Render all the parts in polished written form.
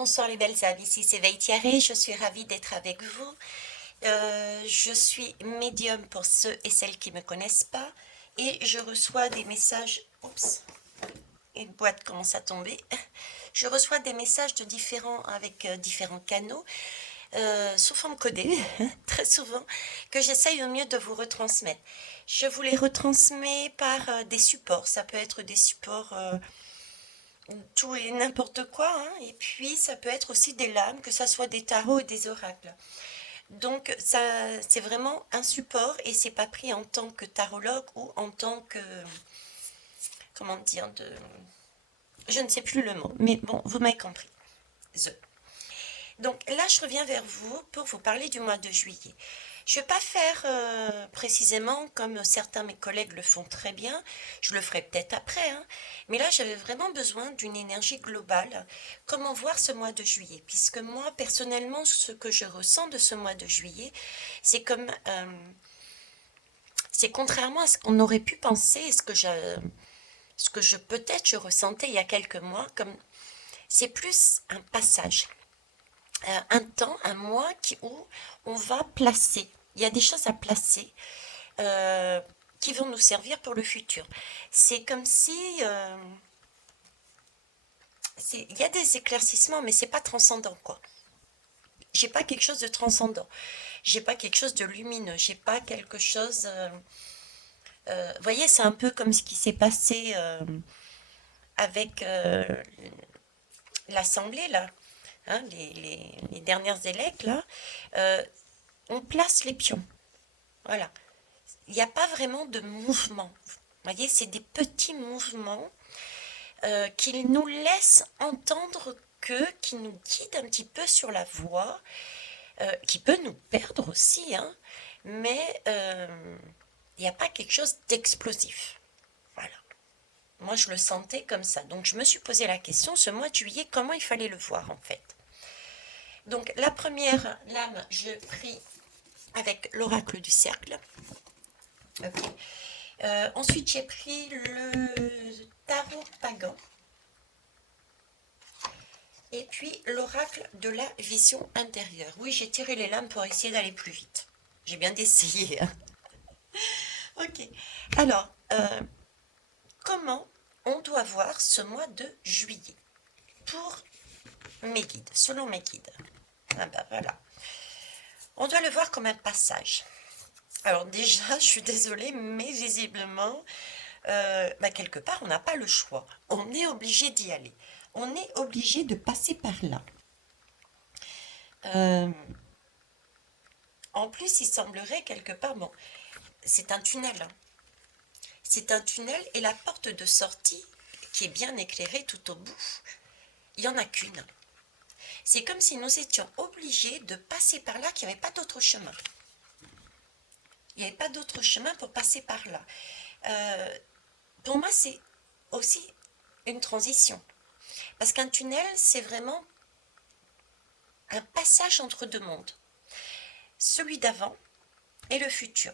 bonsoir les belles âmes, ici c'est Veitiaré, je suis ravie d'être avec vous. Je suis médium pour ceux et celles qui ne me connaissent pas et je reçois des messages... Oups, une boîte commence à tomber. Je reçois des messages de différents, avec différents canaux, sous forme codée, très souvent, que j'essaye au mieux de vous retransmettre. Je vous les retransmets par des supports, ça peut être des supports... tout et n'importe quoi, hein. Et puis ça peut être aussi des lames, que ça soit des tarots et des oracles. Donc ça, c'est vraiment un support et c'est pas pris en tant que tarologue ou en tant que, comment dire, je ne sais plus le mot, mais bon, vous m'avez compris. The. Donc là, je reviens vers vous pour vous parler du mois de juillet. Je ne vais pas faire précisément comme certains de mes collègues le font très bien, je le ferai peut-être après, hein. Mais là j'avais vraiment besoin d'une énergie globale. Comment voir ce mois de juillet? Puisque moi, personnellement, ce que je ressens de ce mois de juillet, c'est comme, c'est contrairement à ce qu'on aurait pu penser, et ce que je peut-être je ressentais il y a quelques mois, comme c'est plus un passage. Un temps, un mois où on va placer. Il y a des choses à placer euh, qui vont nous servir pour le futur. C'est comme si il y a des éclaircissements, mais c'est pas transcendant quoi. J'ai pas quelque chose de transcendant. J'ai pas quelque chose de lumineux. J'ai pas quelque chose. Vous voyez, c'est un peu comme ce qui s'est passé avec l'Assemblée là, hein, les dernières élections là. Euh, on place les pions. Voilà. Il n'y a pas vraiment de mouvement. Vous voyez, c'est des petits mouvements qui nous laissent entendre qui nous guident un petit peu sur la voie, qui peut nous perdre aussi, hein, mais il n'y a pas quelque chose d'explosif. Voilà. Moi, je le sentais comme ça. Donc, je me suis posé la question, ce mois de juillet, comment il fallait le voir, en fait. Donc, la première lame, je prie avec l'oracle du cercle. Ok. Ensuite, j'ai pris le tarot pagan. Et puis, l'oracle de la vision intérieure. Oui, j'ai tiré les lames pour essayer d'aller plus vite. J'ai bien essayé, hein. Ok. Alors, comment on doit voir ce mois de juillet pour mes guides, selon mes guides? Ah ben voilà. On doit le voir comme un passage. Alors déjà, je suis désolée, mais visiblement, quelque part, on n'a pas le choix. On est obligé d'y aller. On est obligé de passer par là. Euh, en plus, il semblerait quelque part, bon, c'est un tunnel, hein. C'est un tunnel et la porte de sortie, qui est bien éclairée tout au bout, il n'y en a qu'une. C'est comme si nous étions obligés de passer par là, qu'il n'y avait pas d'autre chemin. Il n'y avait pas d'autre chemin pour passer par là. Pour moi, c'est aussi une transition. Parce qu'un tunnel, c'est vraiment un passage entre deux mondes. Celui d'avant et le futur.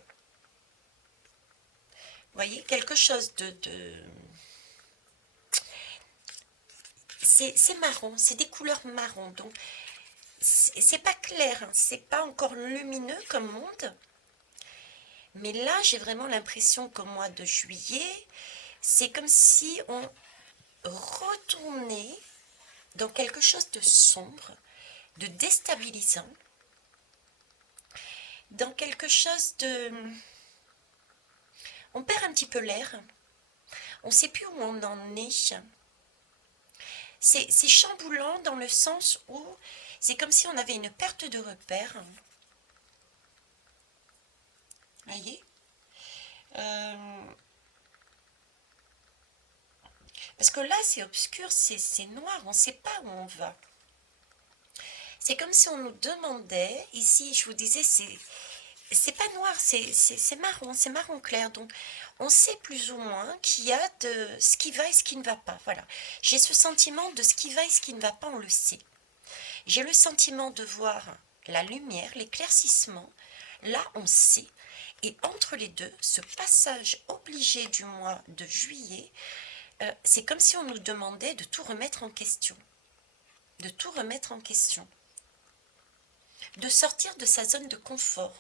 Vous voyez, quelque chose c'est marron, c'est des couleurs marron. Donc, c'est pas clair, hein, c'est pas encore lumineux comme monde. Mais là, j'ai vraiment l'impression qu'au mois de juillet, c'est comme si on retournait dans quelque chose de sombre, de déstabilisant, dans quelque chose de... On perd un petit peu l'air, on ne sait plus où on en est. C'est chamboulant dans le sens où c'est comme si on avait une perte de repère. Voyez, parce que là, c'est obscur, c'est noir, on ne sait pas où on va. C'est comme si on nous demandait, ici, je vous disais, c'est pas noir, c'est marron clair. Donc, on sait plus ou moins qu'il y a de ce qui va et ce qui ne va pas. Voilà. J'ai ce sentiment de ce qui va et ce qui ne va pas, on le sait. J'ai le sentiment de voir la lumière, l'éclaircissement. Là, on sait. Et entre les deux, ce passage obligé du mois de juillet, c'est comme si on nous demandait de tout remettre en question. de tout remettre en question, de sortir de sa zone de confort,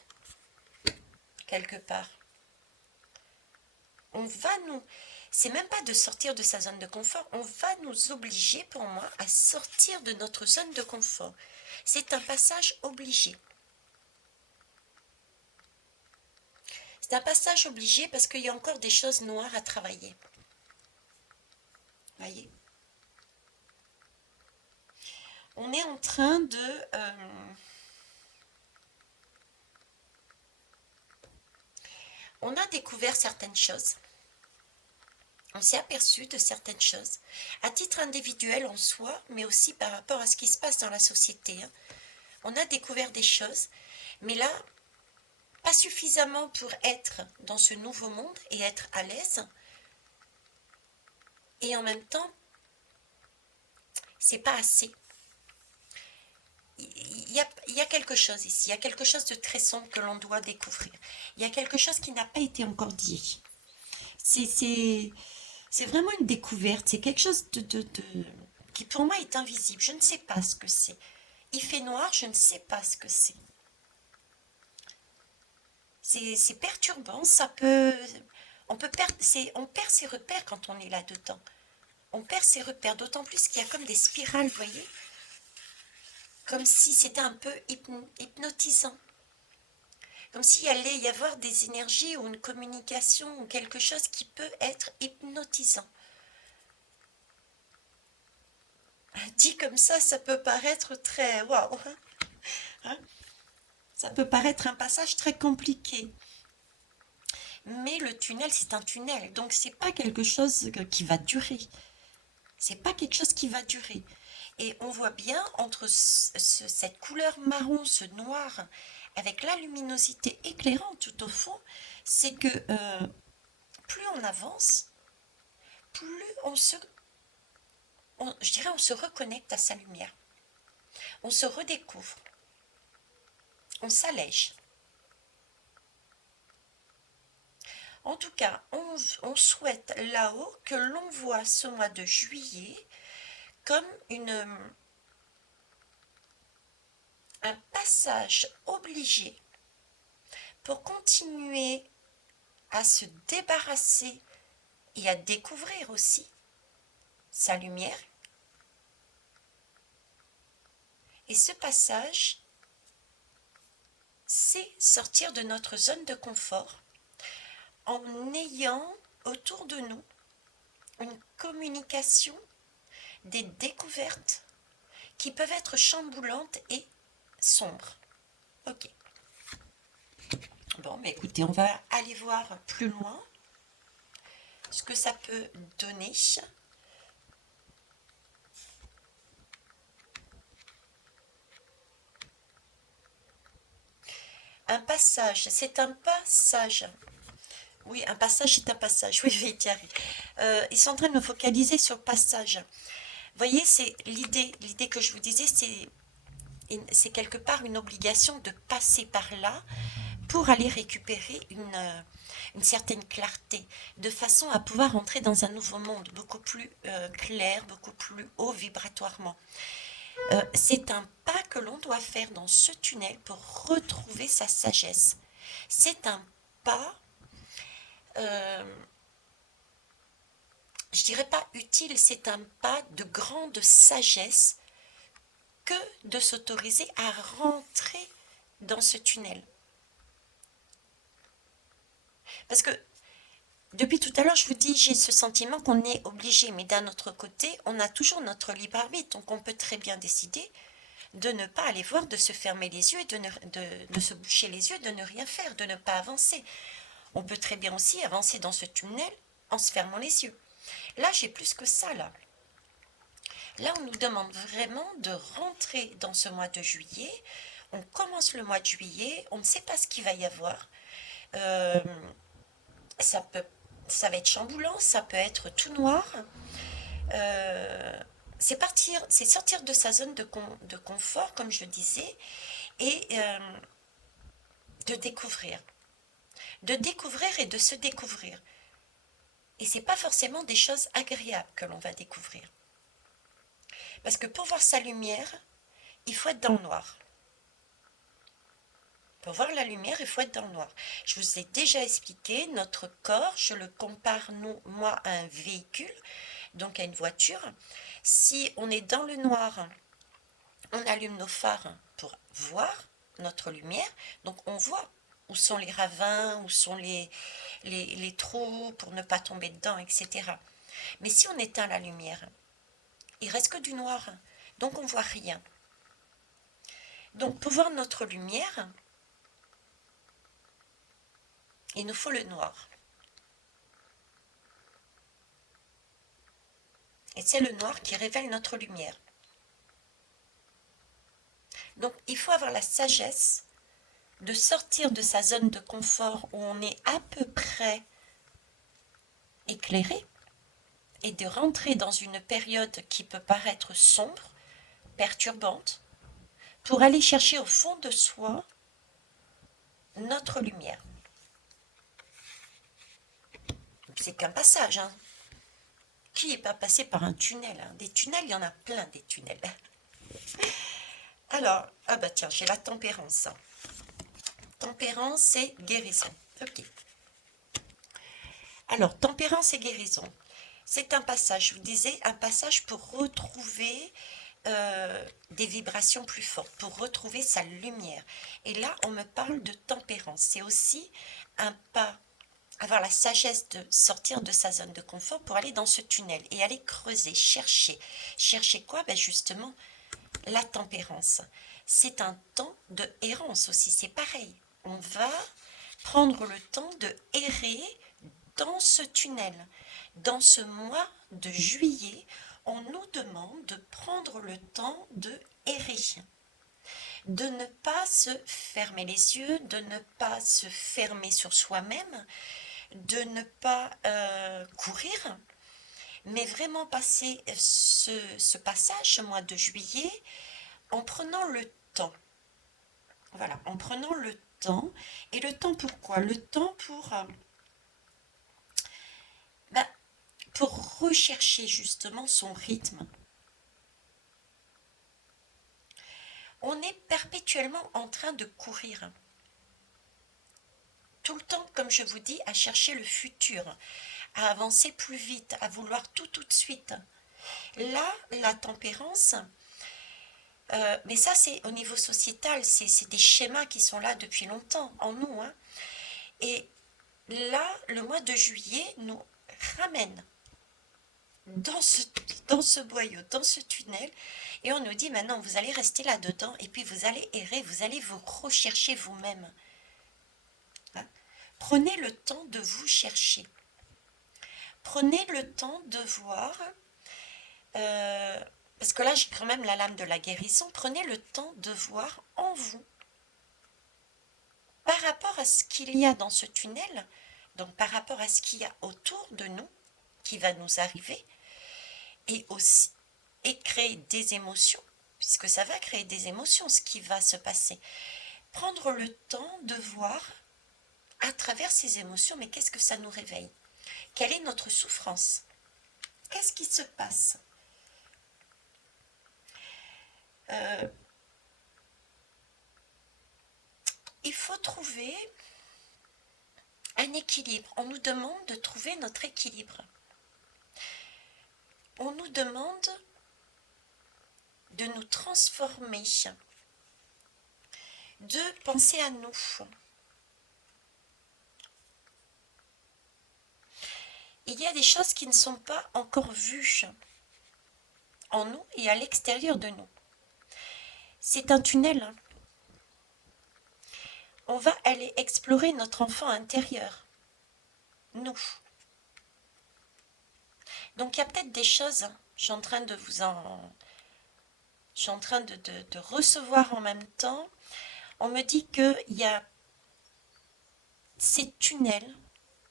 quelque part. On va nous... C'est même pas de sortir de sa zone de confort, on va nous obliger, pour moi, à sortir de notre zone de confort. C'est un passage obligé. C'est un passage obligé parce qu'il y a encore des choses noires à travailler. Voyez? On est en train de... on a découvert certaines choses. On s'est aperçu de certaines choses, à titre individuel en soi, mais aussi par rapport à ce qui se passe dans la société. On a découvert des choses, mais là, pas suffisamment pour être dans ce nouveau monde et être à l'aise. Et en même temps, c'est pas assez. Il y a quelque chose ici, il y a quelque chose de très sombre que l'on doit découvrir. Il y a quelque chose qui n'a pas été encore dit. C'est vraiment une découverte, c'est quelque chose qui pour moi est invisible. Je ne sais pas ce que c'est. Il fait noir, je ne sais pas ce que c'est. C'est perturbant, ça peut... on perd ses repères quand on est là-dedans. On perd ses repères, d'autant plus qu'il y a comme des spirales, vous voyez? Comme si c'était un peu hypnotisant. Comme s'il allait y avoir des énergies ou une communication ou quelque chose qui peut être hypnotisant. Dit comme ça peut paraître très... Waouh! Hein. Ça peut paraître un passage très compliqué. Mais le tunnel, c'est un tunnel. Donc, c'est pas quelque chose qui va durer. C'est pas quelque chose qui va durer. Et on voit bien entre cette couleur marron, ce noir, avec la luminosité éclairante tout au fond, c'est que plus on avance, plus je dirais, on se reconnecte à sa lumière. On se redécouvre. On s'allège. En tout cas, on souhaite là-haut que l'on voit ce mois de juillet comme un passage obligé pour continuer à se débarrasser et à découvrir aussi sa lumière. Et ce passage, c'est sortir de notre zone de confort en ayant autour de nous une communication, des découvertes qui peuvent être chamboulantes et sombres. Ok. Bon, mais écoutez, on va aller voir plus loin ce que ça peut donner. Un passage, c'est un passage. Oui, un passage, c'est un passage. Oui, oui, Thierry. Ils sont en train de me focaliser sur passage. Vous voyez, c'est l'idée que je vous disais, c'est quelque part une obligation de passer par là pour aller récupérer une certaine clarté, de façon à pouvoir entrer dans un nouveau monde beaucoup plus clair, beaucoup plus haut vibratoirement. C'est un pas que l'on doit faire dans ce tunnel pour retrouver sa sagesse. C'est un pas, je dirais pas utile, c'est un pas de grande sagesse que de s'autoriser à rentrer dans ce tunnel. Parce que depuis tout à l'heure, je vous dis, j'ai ce sentiment qu'on est obligé, mais d'un autre côté, on a toujours notre libre arbitre, donc on peut très bien décider de ne pas aller voir, de se fermer les yeux, et de se boucher les yeux, de ne rien faire, de ne pas avancer. On peut très bien aussi avancer dans ce tunnel en se fermant les yeux. Là, j'ai plus que ça, là. Là, on nous demande vraiment de rentrer dans ce mois de juillet. On commence le mois de juillet, on ne sait pas ce qu'il va y avoir. Ça va être chamboulant, ça peut être tout noir. C'est sortir de sa zone de confort, comme je disais, et de découvrir. De découvrir et de se découvrir. Et c'est pas forcément des choses agréables que l'on va découvrir. Parce que pour voir sa lumière, il faut être dans le noir. Pour voir la lumière, il faut être dans le noir. Je vous ai déjà expliqué, notre corps, je le compare, moi, à un véhicule, donc à une voiture. Si on est dans le noir, on allume nos phares pour voir notre lumière, donc on voit où sont les ravins, où sont les trous pour ne pas tomber dedans, etc. Mais si on éteint la lumière, il reste que du noir, donc on ne voit rien. Donc pour voir notre lumière, il nous faut le noir. Et c'est le noir qui révèle notre lumière. Donc il faut avoir la sagesse de sortir de sa zone de confort où on est à peu près éclairé et de rentrer dans une période qui peut paraître sombre, perturbante, pour aller chercher au fond de soi notre lumière. C'est qu'un passage, hein. Qui n'est pas passé par un tunnel, hein? Des tunnels, il y en a plein des tunnels. Alors, ah bah tiens, j'ai la tempérance. Tempérance et guérison. Ok. Alors, tempérance et guérison. C'est un passage, je vous disais, un passage pour retrouver des vibrations plus fortes, pour retrouver sa lumière. Et là, on me parle de tempérance. C'est aussi un pas, avoir la sagesse de sortir de sa zone de confort pour aller dans ce tunnel et aller creuser, chercher. Chercher quoi? Ben justement, la tempérance. C'est un temps de errance aussi, c'est pareil. On va prendre le temps de errer dans ce tunnel. Dans ce mois de juillet, on nous demande de prendre le temps de errer, de ne pas se fermer les yeux, de ne pas se fermer sur soi-même, de ne pas courir, mais vraiment passer ce passage, ce mois de juillet, en prenant le temps. Voilà, en prenant le temps. Et le temps pourquoi? Le temps pour rechercher justement son rythme. On est perpétuellement en train de courir. Tout le temps, comme je vous dis, à chercher le futur, à avancer plus vite, à vouloir tout de suite. Là, la tempérance, mais ça c'est au niveau sociétal, c'est des schémas qui sont là depuis longtemps en nous, hein. Et là, le mois de juillet nous ramène dans ce boyau, dans ce tunnel, et on nous dit maintenant vous allez rester là-dedans, et puis vous allez errer, vous allez vous rechercher vous-même. Hein? Prenez le temps de vous chercher. Prenez le temps de voir, parce que là j'ai quand même la lame de la guérison, prenez le temps de voir en vous, par rapport à ce qu'il y a dans ce tunnel, donc par rapport à ce qu'il y a autour de nous, qui va nous arriver, et aussi et créer des émotions, puisque ça va créer des émotions, ce qui va se passer. Prendre le temps de voir à travers ces émotions, mais qu'est-ce que ça nous réveille? Quelle est notre souffrance? Qu'est-ce qui se passe? Il faut trouver un équilibre. On nous demande de trouver notre équilibre. On nous demande de nous transformer, de penser à nous. Il y a des choses qui ne sont pas encore vues en nous et à l'extérieur de nous. C'est un tunnel. On va aller explorer notre enfant intérieur, nous. Donc il y a peut-être des choses, je suis en train de recevoir en même temps. On me dit qu'il y a ces tunnels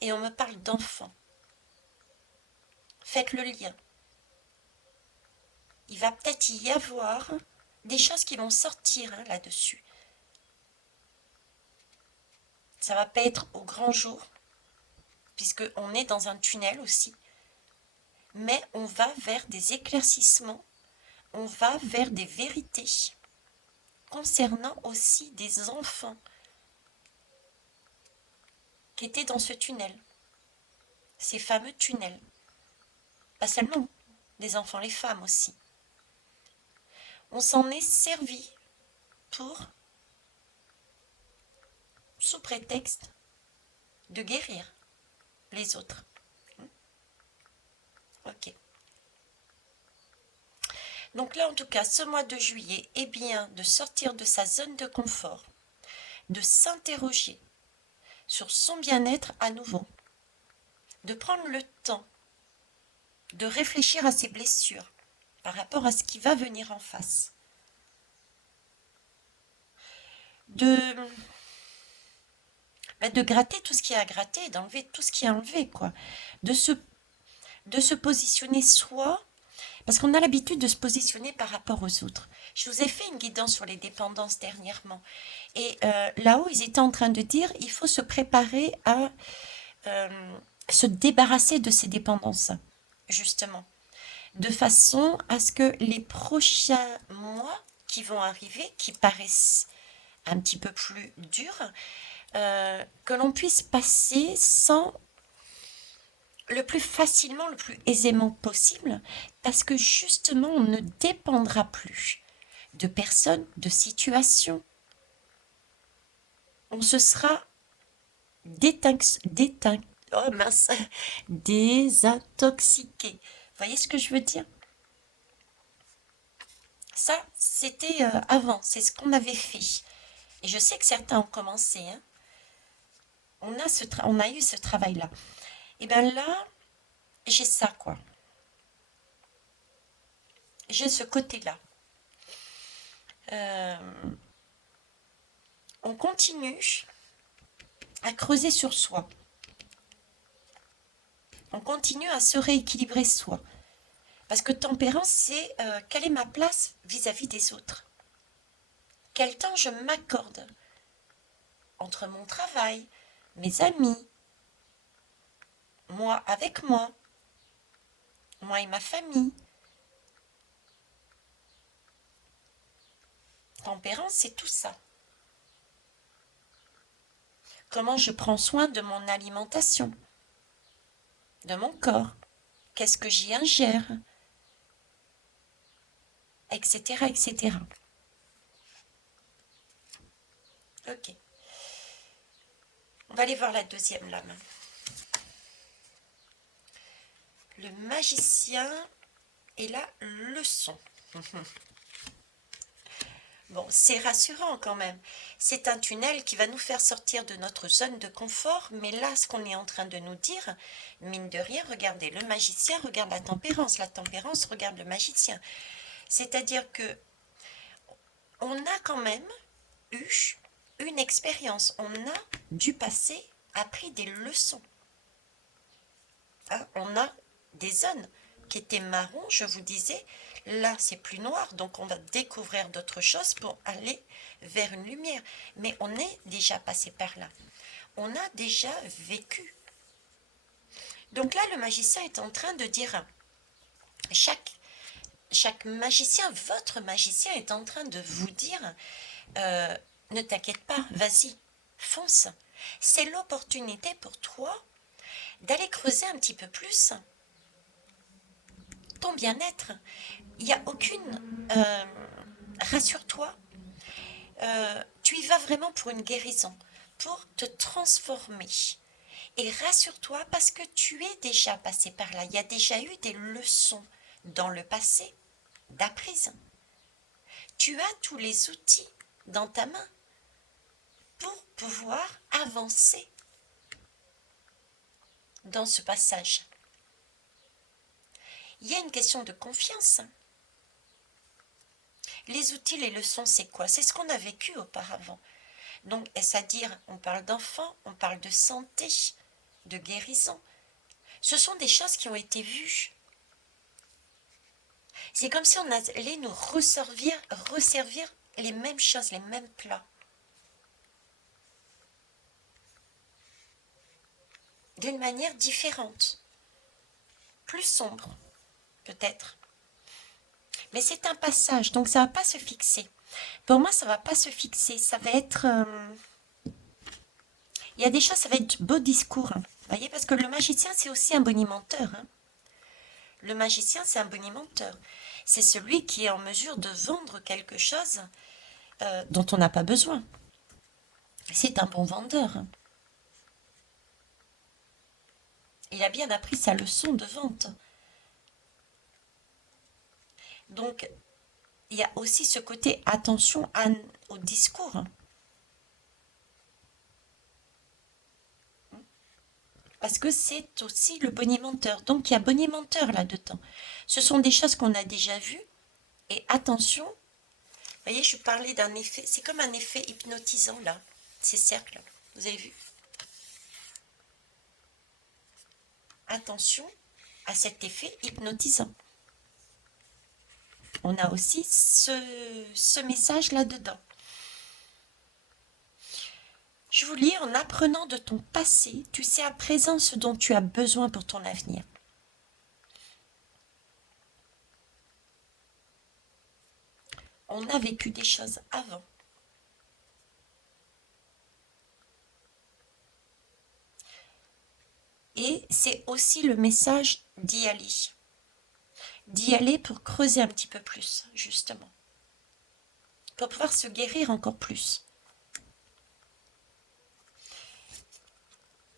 et on me parle d'enfants. Faites le lien. Il va peut-être y avoir des choses qui vont sortir là-dessus. Ça va pas être au grand jour, puisqu'on est dans un tunnel aussi. Mais on va vers des éclaircissements, on va vers des vérités concernant aussi des enfants qui étaient dans ce tunnel, ces fameux tunnels. Pas seulement les enfants, les femmes aussi. On s'en est servi pour, sous prétexte de guérir les autres. Ok. Donc là, en tout cas, ce mois de juillet est bien de sortir de sa zone de confort, de s'interroger sur son bien-être à nouveau, de prendre le temps de réfléchir à ses blessures par rapport à ce qui va venir en face, de gratter tout ce qui est à gratter, d'enlever tout ce qui est enlevé, quoi, de se positionner soi, parce qu'on a l'habitude de se positionner par rapport aux autres. Je vous ai fait une guidance sur les dépendances dernièrement, et là-haut, ils étaient en train de dire, il faut se préparer à se débarrasser de ces dépendances, justement, de façon à ce que les prochains mois qui vont arriver, qui paraissent un petit peu plus durs, que l'on puisse passer sans le plus facilement, le plus aisément possible, parce que justement, on ne dépendra plus de personnes, de situations. On se sera désintoxiqué. Vous voyez ce que je veux dire? Ça, c'était avant, c'est ce qu'on avait fait. Et je sais que certains ont commencé. Hein. On a eu ce travail-là. Et bien là, j'ai ça, quoi. J'ai ce côté-là. On continue à creuser sur soi. On continue à se rééquilibrer soi. Parce que tempérance, c'est quelle est ma place vis-à-vis des autres? Quel temps je m'accorde entre mon travail, mes amis, moi avec moi et ma famille. Tempérance, c'est tout ça. Comment je prends soin de mon alimentation, de mon corps, qu'est-ce que j'y ingère, etc., etc. Ok. On va aller voir la deuxième lame. Le magicien et la leçon. Bon, c'est rassurant quand même. C'est un tunnel qui va nous faire sortir de notre zone de confort, mais là, ce qu'on est en train de nous dire, mine de rien, regardez, le magicien regarde la tempérance regarde le magicien. C'est-à-dire que on a quand même eu une expérience, on a du passé appris des leçons. Hein, on a des zones qui étaient marron, je vous disais, là c'est plus noir, donc on va découvrir d'autres choses pour aller vers une lumière. Mais on est déjà passé par là. On a déjà vécu. Donc là, le magicien est en train de dire, chaque magicien, votre magicien est en train de vous dire, ne t'inquiète pas, vas-y, fonce. C'est l'opportunité pour toi d'aller creuser un petit peu plus ton bien-être. Il n'y a aucune... rassure-toi, tu y vas vraiment pour une guérison, pour te transformer. Et rassure-toi parce que tu es déjà passé par là. Il y a déjà eu des leçons dans le passé d'apprise. Tu as tous les outils dans ta main pour pouvoir avancer dans ce passage. Il y a une question de confiance. Les outils, les leçons, c'est quoi? C'est ce qu'on a vécu auparavant. Donc, est-ce à dire, on parle d'enfants, on parle de santé, de guérison. Ce sont des choses qui ont été vues. C'est comme si on allait nous resservir les mêmes choses, les mêmes plats. D'une manière différente. Plus sombre, peut-être. Mais c'est un passage, donc ça ne va pas se fixer. Pour moi, ça ne va pas se fixer. Ça va être... il y a des choses, ça va être beau discours. Hein. Vous voyez, parce que le magicien, c'est aussi un bonimenteur. Hein. Le magicien, c'est un bonimenteur. C'est celui qui est en mesure de vendre quelque chose dont on n'a pas besoin. C'est un bon vendeur. Hein. Il a bien appris sa leçon de vente. Donc, il y a aussi ce côté attention au discours. Parce que c'est aussi le bonimenteur. Donc, il y a bonimenteur là-dedans. Ce sont des choses qu'on a déjà vues. Et attention, vous voyez, je parlais d'un effet, c'est comme un effet hypnotisant là, ces cercles. Vous avez vu? Attention à cet effet hypnotisant. On a aussi ce message là-dedans. Je vous lis, en apprenant de ton passé, tu sais à présent ce dont tu as besoin pour ton avenir. On a vécu des choses avant. Et c'est aussi le message d'y aller. D'y aller pour creuser un petit peu plus, justement. Pour pouvoir se guérir encore plus.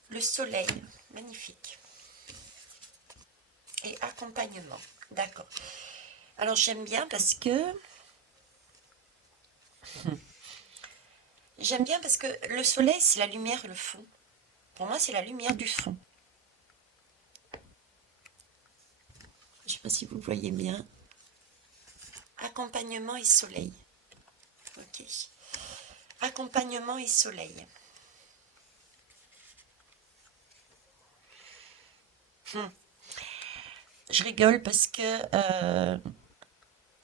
Le soleil, magnifique. Et accompagnement, d'accord. Alors j'aime bien parce que... J'aime bien parce que le soleil, c'est la lumière et le fond. Pour moi, c'est la lumière du fond. Je ne sais pas si vous voyez bien. Accompagnement et soleil. Ok. Accompagnement et soleil. Je rigole parce que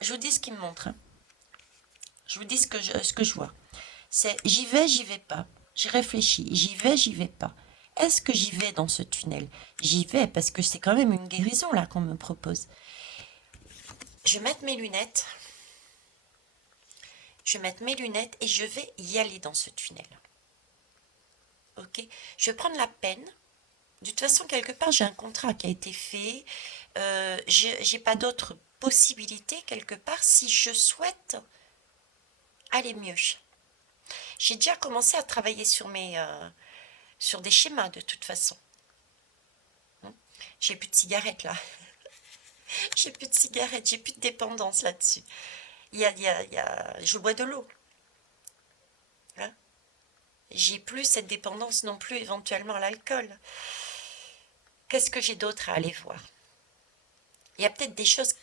je vous dis ce qu'il me montre. Hein. Je vous dis ce que je vois. C'est j'y vais pas. J'ai réfléchi. J'y vais pas. Est-ce que j'y vais dans ce tunnel? J'y vais parce que c'est quand même une guérison là qu'on me propose. Je vais mettre mes lunettes. Je vais mettre mes lunettes et je vais y aller dans ce tunnel. Ok? Je vais prendre la peine. De toute façon, quelque part, j'ai un contrat qui a été fait. J'ai pas d'autre possibilité quelque part si je souhaite aller mieux. J'ai déjà commencé à travailler sur sur des schémas de toute façon. J'ai plus de cigarettes là. J'ai plus de cigarettes, j'ai plus de dépendance là-dessus. Je bois de l'eau. Hein. J'ai plus cette dépendance non plus éventuellement à l'alcool. Qu'est-ce que j'ai d'autre à aller voir? Il y a peut-être des choses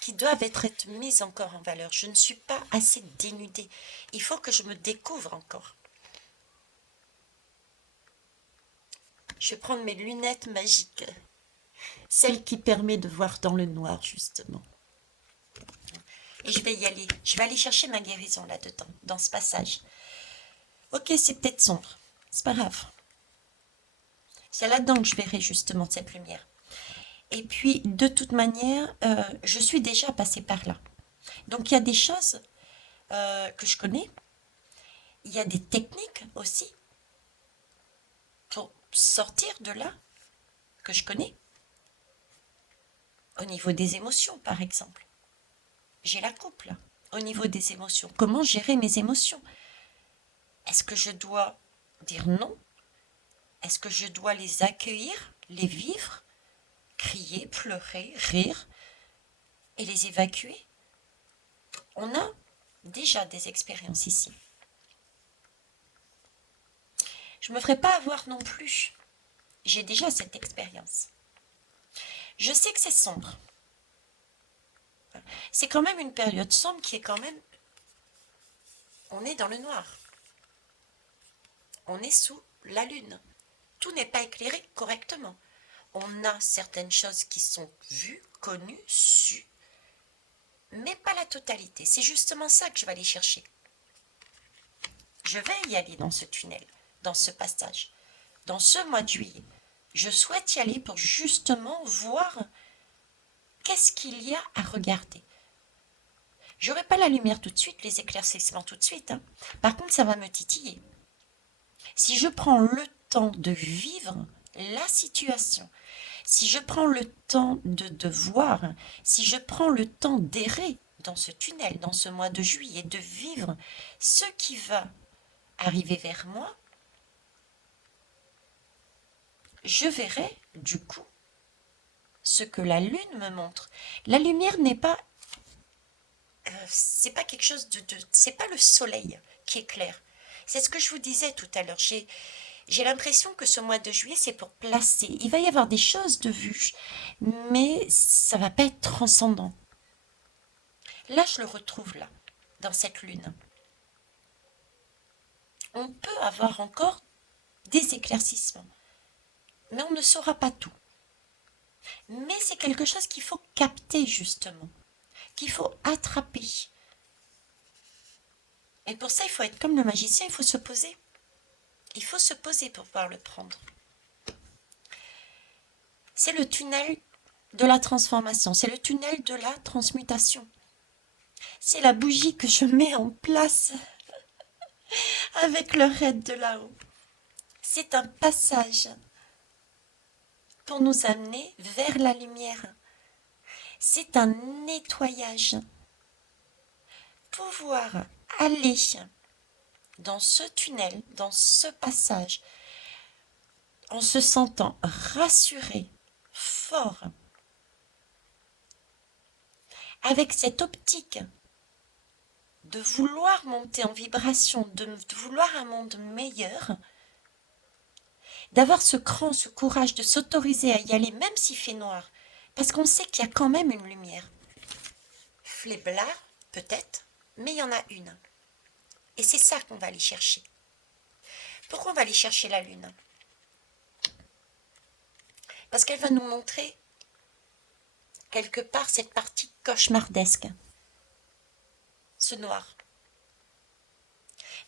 qui doivent être mises encore en valeur. Je ne suis pas assez dénudée. Il faut que je me découvre encore. Je vais prendre mes lunettes magiques. Celle qui permet de voir dans le noir, justement. Et je vais y aller. Je vais aller chercher ma guérison là-dedans, dans ce passage. Ok, c'est peut-être sombre. C'est pas grave. C'est là-dedans que je verrai justement cette lumière. Et puis, de toute manière, je suis déjà passée par là. Donc, il y a des choses que je connais. Il y a des techniques aussi pour sortir de là que je connais. Au niveau des émotions, par exemple. J'ai la coupe là. Au niveau des émotions. Comment gérer mes émotions? Est-ce que je dois dire non? Est-ce que je dois les accueillir, les vivre, crier, pleurer, rire et les évacuer? On a déjà des expériences ici. Je ne me ferai pas avoir non plus. J'ai déjà cette expérience. Je sais que c'est sombre. C'est quand même une période sombre qui est quand même... On est dans le noir. On est sous la lune. Tout n'est pas éclairé correctement. On a certaines choses qui sont vues, connues, sues, mais pas la totalité. C'est justement ça que je vais aller chercher. Je vais y aller dans ce tunnel, dans ce passage, dans ce mois de juillet. Je souhaite y aller pour justement voir qu'est-ce qu'il y a à regarder. J'aurai pas la lumière tout de suite, les éclaircissements tout de suite, hein. Par contre, ça va me titiller. Si je prends le temps de vivre la situation, si je prends le temps de voir, si je prends le temps d'errer dans ce tunnel, dans ce mois de juillet, de vivre ce qui va arriver vers moi, je verrai du coup ce que la lune me montre. La lumière n'est pas, c'est pas quelque chose c'est pas le soleil qui éclaire. C'est ce que je vous disais tout à l'heure. J'ai l'impression que ce mois de juillet, c'est pour placer. Il va y avoir des choses de vue, mais ça va pas être transcendant. Là, je le retrouve là, dans cette lune. On peut avoir encore des éclaircissements, mais on ne saura pas tout. Mais c'est quelque chose qu'il faut capter justement, qu'il faut attraper. Et pour ça, il faut être comme le magicien, il faut se poser. Il faut se poser pour pouvoir le prendre. C'est le tunnel de la transformation, c'est le tunnel de la transmutation. C'est la bougie que je mets en place avec le raid de là-haut. C'est un passage pour nous amener vers la lumière. C'est un nettoyage. Pouvoir aller dans ce tunnel, dans ce passage, en se sentant rassuré, fort, avec cette optique de vouloir monter en vibration, de vouloir un monde meilleur, d'avoir ce cran, ce courage de s'autoriser à y aller même s'il fait noir, parce qu'on sait qu'il y a quand même une lumière. Fléblard, peut-être, mais il y en a une. Et c'est ça qu'on va aller chercher. Pourquoi on va aller chercher la lune? Parce qu'elle va nous montrer quelque part cette partie cauchemardesque, ce noir.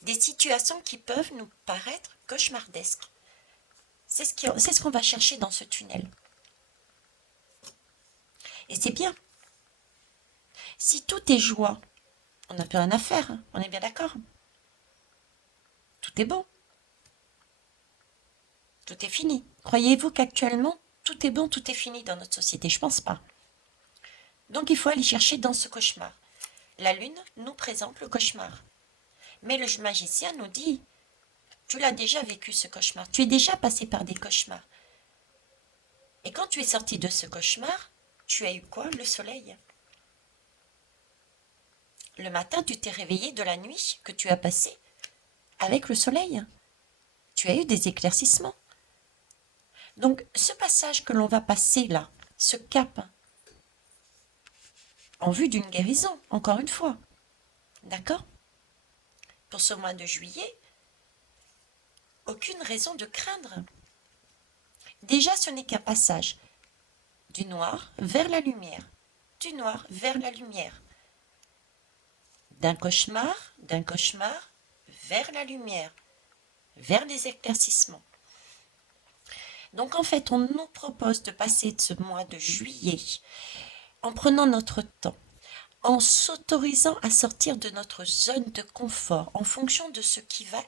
Des situations qui peuvent nous paraître cauchemardesques. C'est ce qu'on va chercher dans ce tunnel. Et c'est bien. Si tout est joie, on n'a plus rien à faire, hein, on est bien d'accord. Tout est bon. Tout est fini. Croyez-vous qu'actuellement, tout est bon, tout est fini dans notre société? Je pense pas. Donc il faut aller chercher dans ce cauchemar. La lune nous présente le cauchemar. Mais le magicien nous dit, tu l'as déjà vécu ce cauchemar, tu es déjà passé par des cauchemars. Et quand tu es sorti de ce cauchemar, tu as eu quoi? Le soleil. Le matin, tu t'es réveillé de la nuit que tu as passée avec le soleil. Tu as eu des éclaircissements. Donc ce passage que l'on va passer là, ce cap, en vue d'une guérison, encore une fois, d'accord? Pour ce mois de juillet, aucune raison de craindre. Déjà, ce n'est qu'un passage du noir vers la lumière, du noir vers la lumière, d'un cauchemar vers la lumière, vers les éclaircissements. Donc en fait, on nous propose de passer de ce mois de juillet en prenant notre temps, en s'autorisant à sortir de notre zone de confort en fonction de ce qui va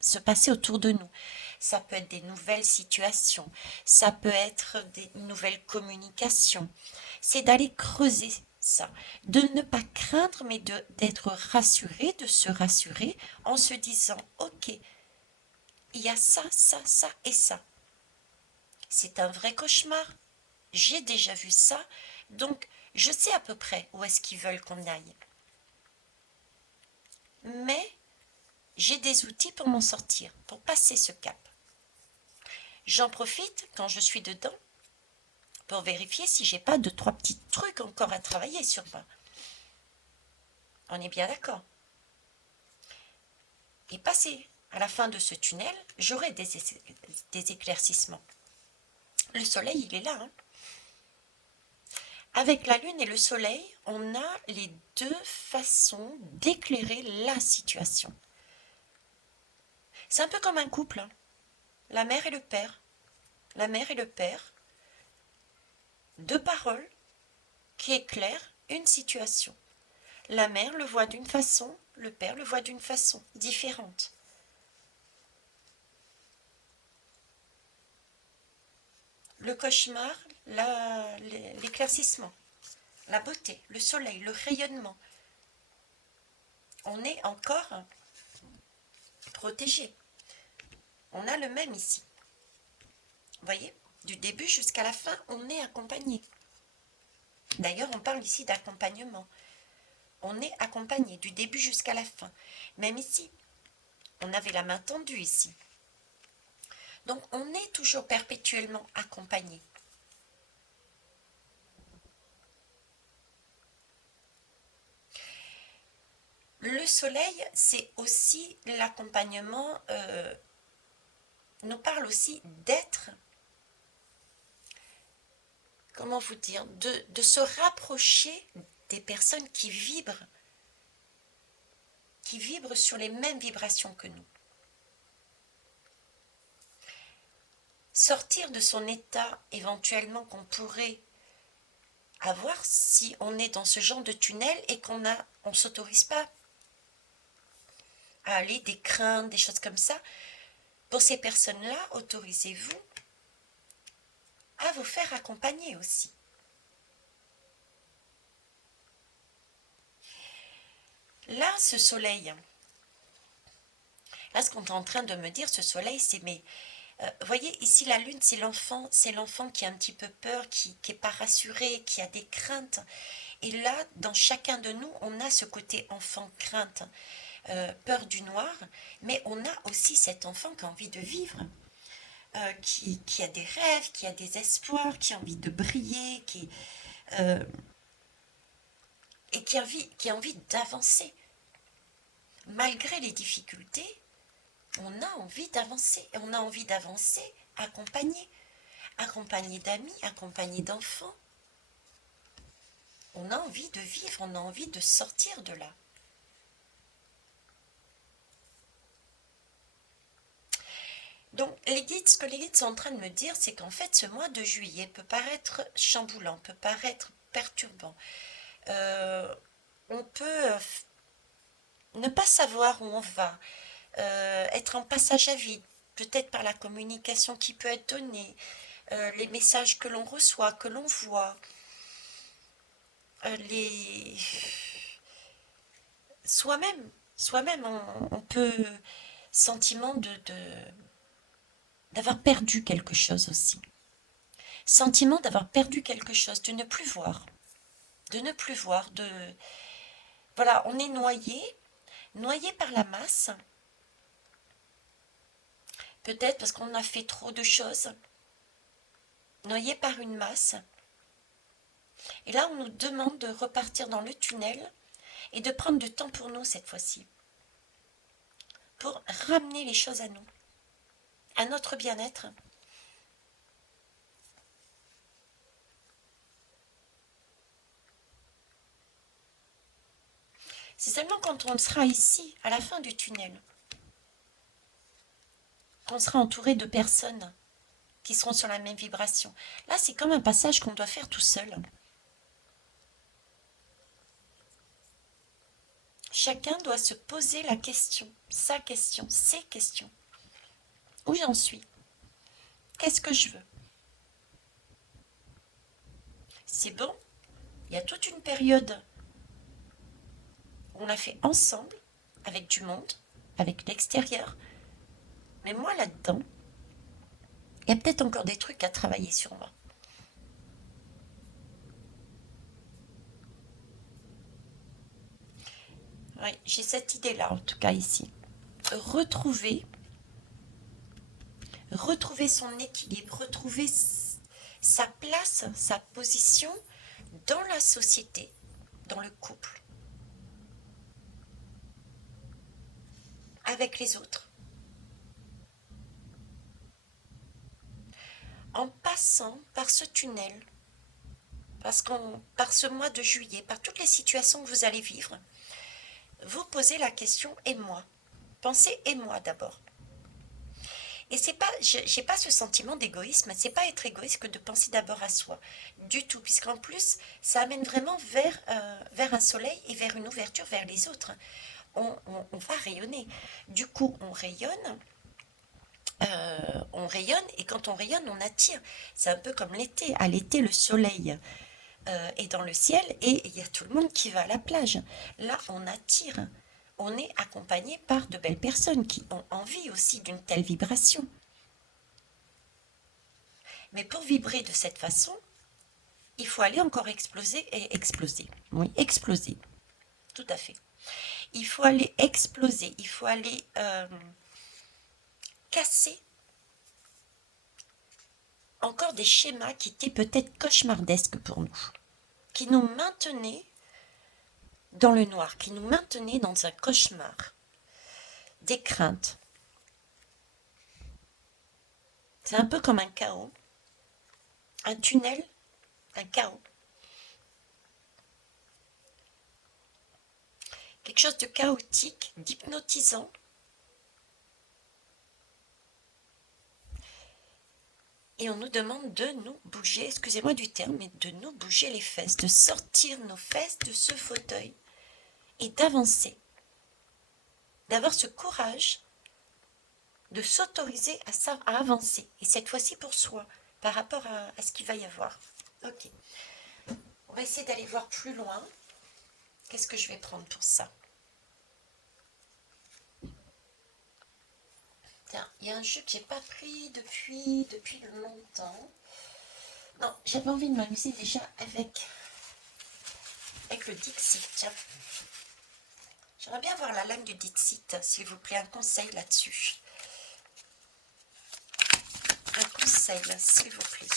se passer autour de nous. Ça peut être des nouvelles situations, ça peut être des nouvelles communications. C'est d'aller creuser ça, de ne pas craindre, mais d'être rassuré, de se rassurer en se disant, ok, il y a ça, ça, ça et ça. C'est un vrai cauchemar. J'ai déjà vu ça, donc je sais à peu près où est-ce qu'ils veulent qu'on aille. Mais j'ai des outils pour m'en sortir, pour passer ce cap. J'en profite quand je suis dedans pour vérifier si j'ai pas 2-3 petits trucs encore à travailler sur moi. On est bien d'accord. Et passer à la fin de ce tunnel, j'aurai des éclaircissements. Le soleil, il est là, hein. Avec la lune et le soleil, on a les deux façons d'éclairer la situation. C'est un peu comme un couple, hein. La mère et le père. La mère et le père, deux paroles qui éclairent une situation. La mère le voit d'une façon, le père le voit d'une façon différente. Le cauchemar, l'éclaircissement, la beauté, le soleil, le rayonnement. On est encore protégé. On a le même ici. Vous voyez, du début jusqu'à la fin, on est accompagné. D'ailleurs, on parle ici d'accompagnement. On est accompagné du début jusqu'à la fin. Même ici, on avait la main tendue ici. Donc, on est toujours perpétuellement accompagné. Le soleil, c'est aussi l'accompagnement, nous parle aussi d'être, comment vous dire, de se rapprocher des personnes qui vibrent sur les mêmes vibrations que nous. Sortir de son état éventuellement qu'on pourrait avoir si on est dans ce genre de tunnel et qu'on ne s'autorise pas à aller des craintes, des choses comme ça. Pour ces personnes-là, autorisez-vous à vous faire accompagner aussi. Là, ce soleil, là, ce qu'on est en train de me dire, ce soleil, c'est mais voyez, ici, la lune, c'est l'enfant qui a un petit peu peur, qui n'est pas rassuré, qui a des craintes. Et là, dans chacun de nous, on a ce côté enfant crainte, peur du noir, mais on a aussi cet enfant qui a envie de vivre, qui a des rêves, qui a des espoirs, qui a envie de briller, et qui a envie d'avancer. Malgré les difficultés, on a envie d'avancer. Et on a envie d'avancer accompagné d'amis, accompagné d'enfants. On a envie de vivre, on a envie de sortir de là. Donc, ce que les guides sont en train de me dire, c'est qu'en fait, ce mois de juillet peut paraître chamboulant, peut paraître perturbant. On peut ne pas savoir où on va, être en passage à vide, peut-être par la communication qui peut être donnée, les messages que l'on reçoit, que l'on voit, soi-même, on peut sentiment d'avoir perdu quelque chose aussi. Sentiment d'avoir perdu quelque chose, de ne plus voir, voilà, on est noyé par la masse, peut-être parce qu'on a fait trop de choses, noyé par une masse. Et là, on nous demande de repartir dans le tunnel et de prendre du temps pour nous cette fois-ci, pour ramener les choses à nous, à notre bien-être. C'est seulement quand on sera ici, à la fin du tunnel, qu'on sera entouré de personnes qui seront sur la même vibration. Là, c'est comme un passage qu'on doit faire tout seul. Chacun doit se poser la question, sa question, ses questions. Où j'en suis? Qu'est-ce que je veux? C'est bon, il y a toute une période où on a fait ensemble, avec du monde, avec l'extérieur. Mais moi, là-dedans, il y a peut-être encore des trucs à travailler sur moi. Oui, j'ai cette idée-là, en tout cas ici. Retrouver son équilibre, retrouver sa place, sa position dans la société, dans le couple, avec les autres. En passant par ce tunnel, par ce mois de juillet, par toutes les situations que vous allez vivre, vous posez la question « et moi ?» Pensez « et moi » d'abord. Et c'est pas, j'ai pas ce sentiment d'égoïsme, c'est pas être égoïste que de penser d'abord à soi, du tout, puisqu'en plus, ça amène vraiment vers un soleil et vers une ouverture vers les autres. On va rayonner. Du coup, on rayonne, et quand on rayonne, on attire. C'est un peu comme l'été. À l'été, le soleil est dans le ciel et il y a tout le monde qui va à la plage. Là, on attire. On est accompagné par de belles personnes qui ont envie aussi d'une telle vibration. Mais pour vibrer de cette façon, il faut aller encore exploser et exploser. Oui, exploser. Tout à fait. Il faut aller exploser, il faut aller casser encore des schémas qui étaient peut-être cauchemardesques pour nous, qui nous maintenaient dans le noir, qui nous maintenaient dans un cauchemar, des craintes. C'est un peu comme un chaos, un tunnel, un chaos. Quelque chose de chaotique, d'hypnotisant. Et on nous demande de nous bouger, excusez-moi du terme, mais de nous bouger les fesses, de sortir nos fesses de ce fauteuil et d'avancer. D'avoir ce courage de s'autoriser à avancer. Et cette fois-ci pour soi, par rapport à ce qu'il va y avoir. Ok. On va essayer d'aller voir plus loin. Qu'est-ce que je vais prendre pour ça? Tiens, il y a un jeu que j'ai pas pris depuis longtemps. Non, j'avais envie de m'amuser déjà avec le Dixit. Tiens. J'aimerais bien voir la lame du Dixit, s'il vous plaît, un conseil là-dessus. Un conseil, s'il vous plaît.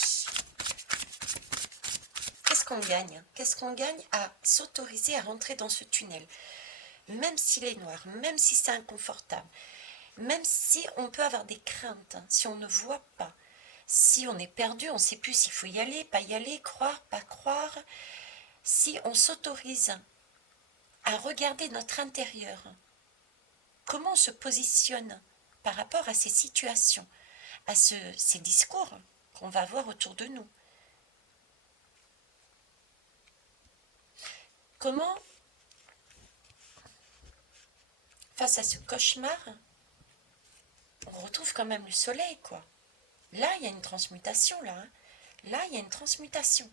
Qu'est-ce qu'on gagne? Qu'est-ce qu'on gagne à s'autoriser à rentrer dans ce tunnel? Même s'il est noir, même si c'est inconfortable, même si on peut avoir des craintes, si on ne voit pas, si on est perdu, on ne sait plus s'il faut y aller, pas y aller, croire, pas croire, si on s'autorise à regarder notre intérieur, comment on se positionne par rapport à ces situations, à ces discours qu'on va avoir autour de nous. Comment, face à ce cauchemar, on retrouve quand même le soleil, quoi. Là, il y a une transmutation, là. Hein. Là, il y a une transmutation.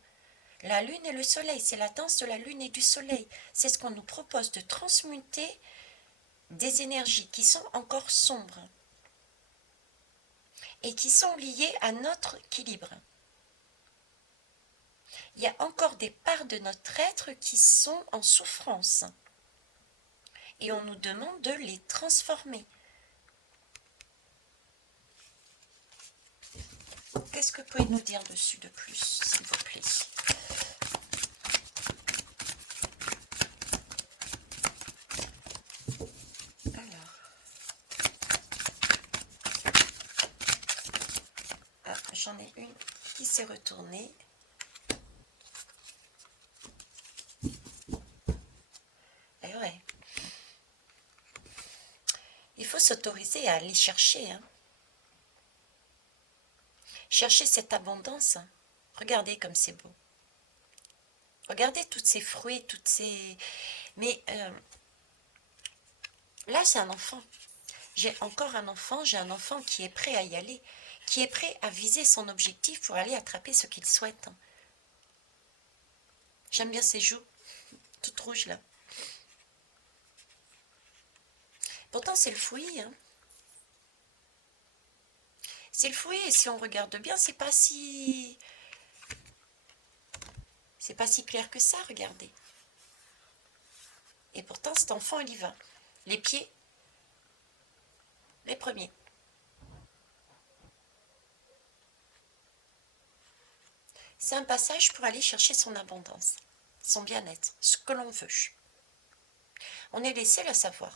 La lune et le soleil, c'est la danse de la lune et du soleil. C'est ce qu'on nous propose de transmuter des énergies qui sont encore sombres et qui sont liées à notre équilibre. Il y a encore des parts de notre être qui sont en souffrance et on nous demande de les transformer. Qu'est-ce que vous pouvez nous dire dessus de plus, s'il vous plaît? Alors, j'en ai une qui s'est retournée. Et ouais. Il faut s'autoriser à aller chercher, hein. Chercher cette abondance. Regardez comme c'est beau. Regardez tous ces fruits, toutes ces... Mais là, c'est un enfant. J'ai encore un enfant, j'ai un enfant qui est prêt à y aller, qui est prêt à viser son objectif pour aller attraper ce qu'il souhaite. J'aime bien ses joues, toutes rouges là. Pourtant, c'est le fouillis, hein. C'est le fouillis, et si on regarde bien, c'est pas si clair que ça, regardez. Et pourtant, cet enfant, il y va. Les pieds, les premiers. C'est un passage pour aller chercher son abondance, son bien-être, ce que l'on veut. On est les seuls à savoir.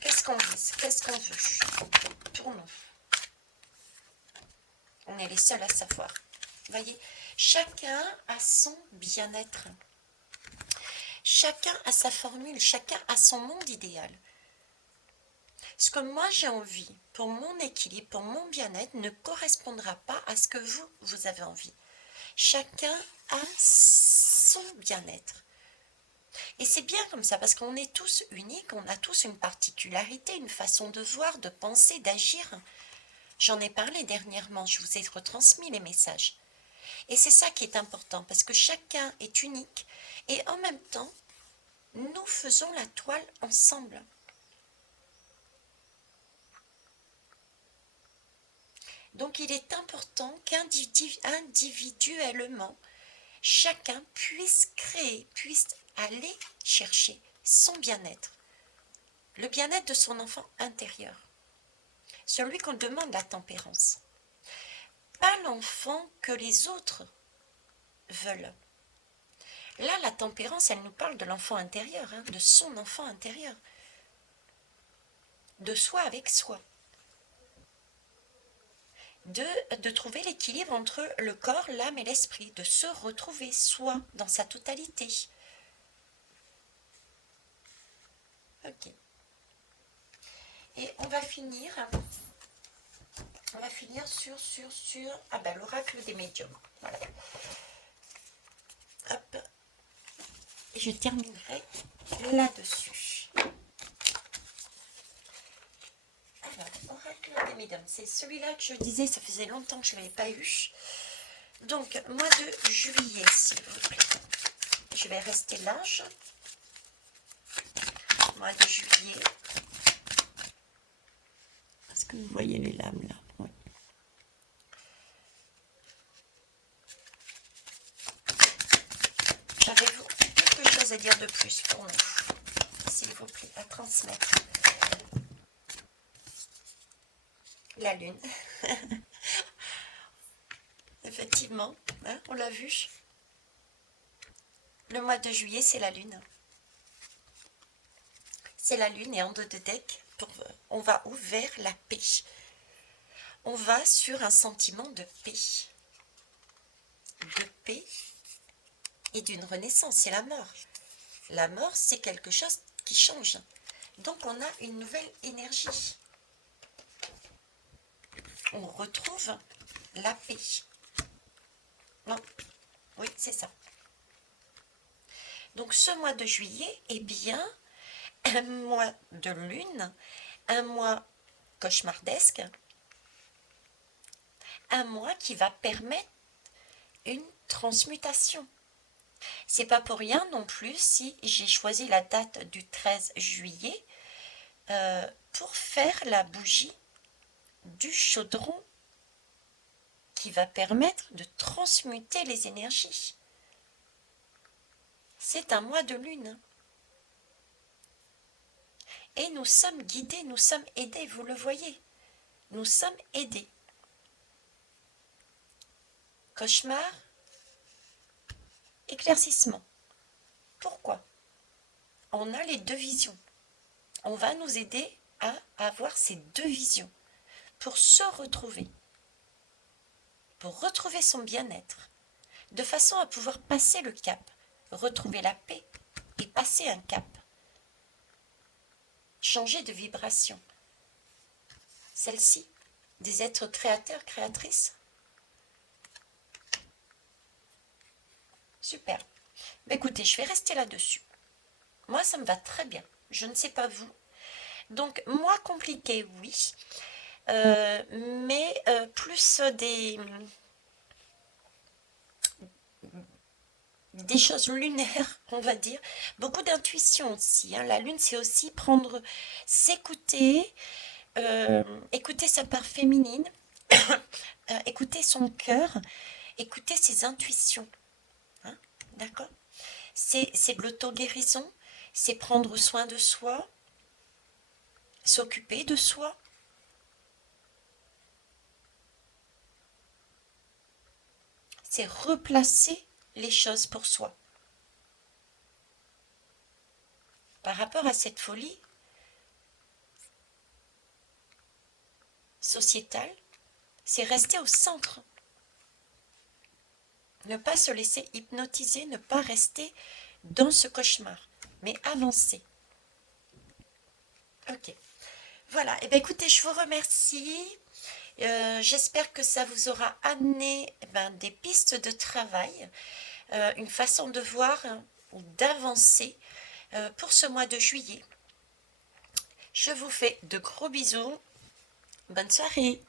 Qu'est-ce qu'on vise? Qu'est-ce qu'on veut pour nous? On est les seuls à savoir. Vous voyez, chacun a son bien-être. Chacun a sa formule, chacun a son monde idéal. Ce que moi j'ai envie pour mon équilibre, pour mon bien-être, ne correspondra pas à ce que vous avez envie. Chacun a son bien-être. Et c'est bien comme ça, parce qu'on est tous uniques, on a tous une particularité, une façon de voir, de penser, d'agir. J'en ai parlé dernièrement, je vous ai retransmis les messages. Et c'est ça qui est important, parce que chacun est unique, et en même temps, nous faisons la toile ensemble. Donc il est important qu'individuellement, chacun puisse créer, puisse aller chercher son bien-être. Le bien-être de son enfant intérieur. Celui qu'on demande la tempérance. Pas l'enfant que les autres veulent. Là, la tempérance, elle nous parle de l'enfant intérieur, de son enfant intérieur. De soi avec soi. De trouver l'équilibre entre le corps, l'âme et l'esprit, de se retrouver soi dans sa totalité. Ok. Et on va finir sur l'oracle des médiums. Voilà. Hop. Et je terminerai là-dessus. Alors, oracle des médiums, c'est celui-là que je disais, ça faisait longtemps que je ne l'avais pas eu. Donc, mois de juillet, s'il vous plaît. Je vais rester large. Mois de juillet. Est-ce que vous voyez les lames là? Oui. J'avais-vous quelque chose à dire de plus pour nous, s'il vous plaît, à transmettre? La lune. Effectivement, on l'a vu. Le mois de juillet, c'est la lune. C'est la lune et en dos de deck, on va où? Vers la paix. On va sur un sentiment de paix. De paix et d'une renaissance, c'est la mort. La mort, c'est quelque chose qui change. Donc on a une nouvelle énergie. On retrouve la paix. Non, oui, c'est ça. Donc ce mois de juillet est bien un mois de lune, un mois cauchemardesque, un mois qui va permettre une transmutation. C'est pas pour rien non plus si j'ai choisi la date du 13 juillet pour faire la bougie du chaudron qui va permettre de transmuter les énergies. C'est un mois de lune. Et nous sommes guidés, nous sommes aidés, vous le voyez. Nous sommes aidés. Cauchemar, éclaircissement. Pourquoi? On a les deux visions. On va nous aider à avoir ces deux visions pour se retrouver, pour retrouver son bien-être, de façon à pouvoir passer le cap, retrouver la paix et passer un cap. Changer de vibration. Celle-ci, des êtres créateurs, créatrices. Super. Écoutez, je vais rester là-dessus. Moi, ça me va très bien. Je ne sais pas vous. Donc, moi, compliqué, oui. Mais plus des choses lunaires, on va dire. Beaucoup d'intuition aussi. La lune, c'est aussi s'écouter, écouter sa part féminine, écouter son cœur, écouter ses intuitions. D'accord? C'est de l'auto-guérison, c'est prendre soin de soi, s'occuper de soi. C'est replacer les choses pour soi. Par rapport à cette folie sociétale, c'est rester au centre. Ne pas se laisser hypnotiser, ne pas rester dans ce cauchemar, mais avancez. Ok. Voilà. Et bien, écoutez, je vous remercie. J'espère que ça vous aura amené des pistes de travail, une façon de voir ou d'avancer pour ce mois de juillet. Je vous fais de gros bisous. Bonne soirée.